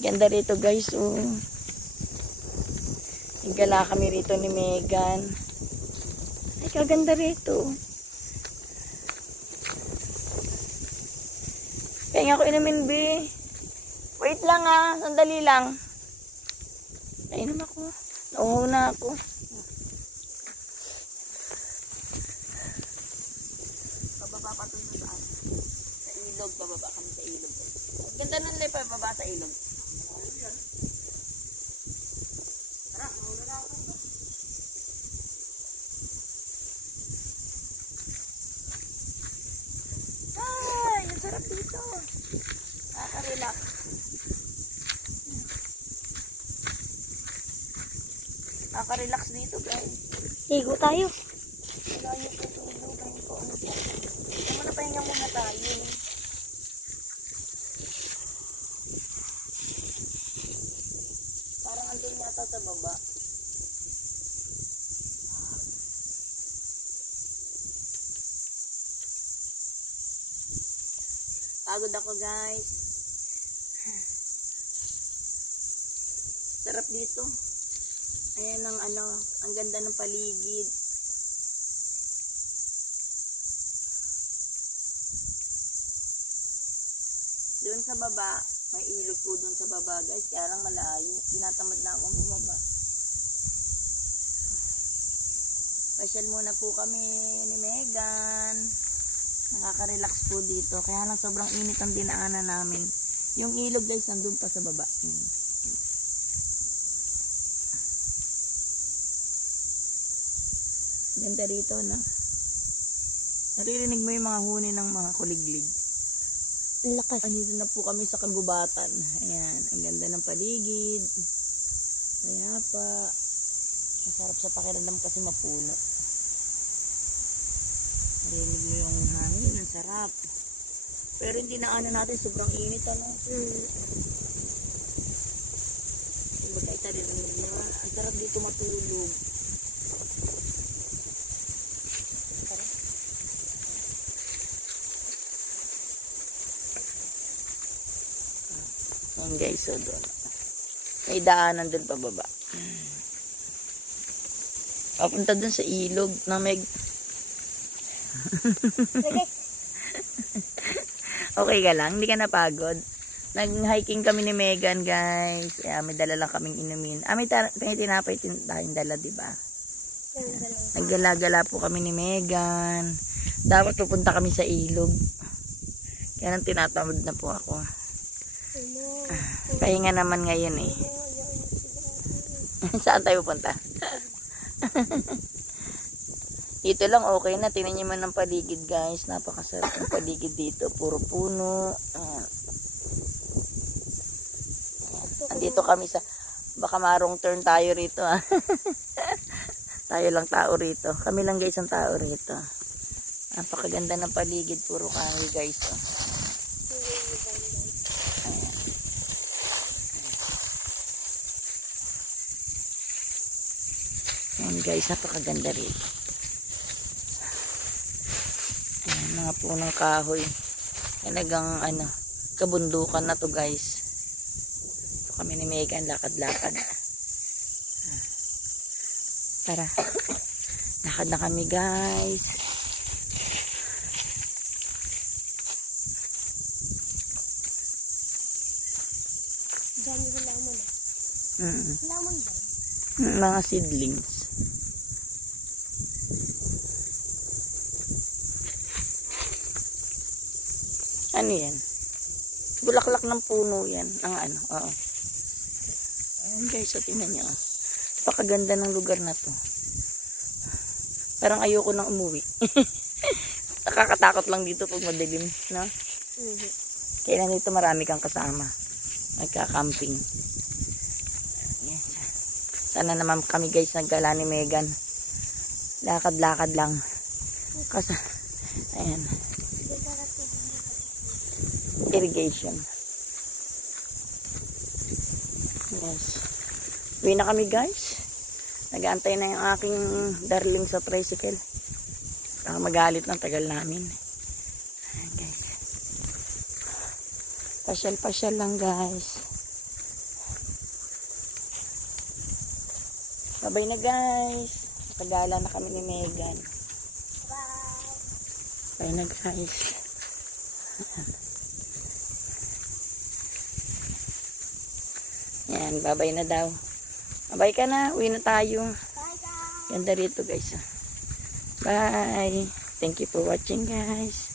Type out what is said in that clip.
Ganda rito guys, oh. Nagala kami rito ni Megan. Ay, kaganda rito. Kaya ako inumin, be. Wait lang ah, sandali lang. Nainom ako. Nauhaw na ako. Pababa pa ito saan? Sa ilog, bababa kami sa ilog. Ganda ng lepa, bababa sa ilog. Tara, mauna na ako. Ay, ang sarap dito. Nakaka-relax. Nakaka-relax dito, guys. Ligo tayo. Malayo po ito. Ilugayin ko. Naman na pahinga muna tayo. Parang andun yata sa baba. Pagod ako, guys. Sarap dito. Ayan ang ang ganda ng paligid. Doon sa baba, may ilog po doon sa baba, guys. Kaya lang malayo. Tinatamad na akong bumaba. Pasyal muna po kami ni Megan. Nakaka-relax po dito. Kaya lang sobrang init ang dinaanan namin. Yung ilog, guys, nandun pa sa baba. Ganda rito, no? Naririnig mo yung mga huni ng mga kuliglig. Ang lakas. Andito na po kami sa kagubatan. Ayan, ang ganda ng paligid. Kaya pa, masarap sa pakiramdam kasi mapuno. Narinig mo yung hangin, ang sarap. Pero hindi na natin, sobrang init, ano? Diba kahit narinig mo, ang sarap dito matulog. Ayan guys, so doon. May daanan doon pababa. Papunta doon sa ilog na may... Okay ka lang? Hindi ka napagod? Nag-hiking kami ni Megan, guys. May dala lang kaming inumin. May tinapay tayong dala, diba? Naggala-gala po kami ni Megan. Dapat pupunta kami sa ilog. Kaya nang tinatamad na po ako. Pahinga naman ngayon eh. Saan tayo pupunta? Dito lang okay na. Tingnan niyo man ang paligid, guys. Napakasarap ng paligid dito. Puro puno. Andito kami sa... Baka marong turn tayo rito. Tayo lang tao rito. Kami lang guys ang tao rito. Napakaganda ng paligid. Puro kahoy guys. Ayan guys, napakaganda rito. Ayan, mga punong kahoy. Talagang kabundukan na to guys. Ito kami ni Megan, lakad-lakad. Tara. Lakad na kami guys. Dami sa lamon Lamon ba? Mga seedlings. Ano yan? Bulaklak ng puno yan. Oo. Ayan guys, so tingnan nyo. Napakaganda ng lugar na to. Parang ayoko nang umuwi. Nakakatakot lang dito pag madilim, no? Kaya nandito marami kang kasama. Nagka-camping. Yes. Sana naman kami guys naggala ni Megan. Lakad-lakad lang. Kasi, ayan. Irrigation. Yes. Uwi na kami guys. Nag-aantay na yung aking darling sa tricycle. Baka magalit ng tagal namin. Ayan guys. Pasyal-pasyal lang guys. Babay na guys. Pagala na kami ni Megan. Bye na guys. Yan, babay na daw. Babay ka na, uwi na tayo. Ganda rito guys. Bye. Thank you for watching guys.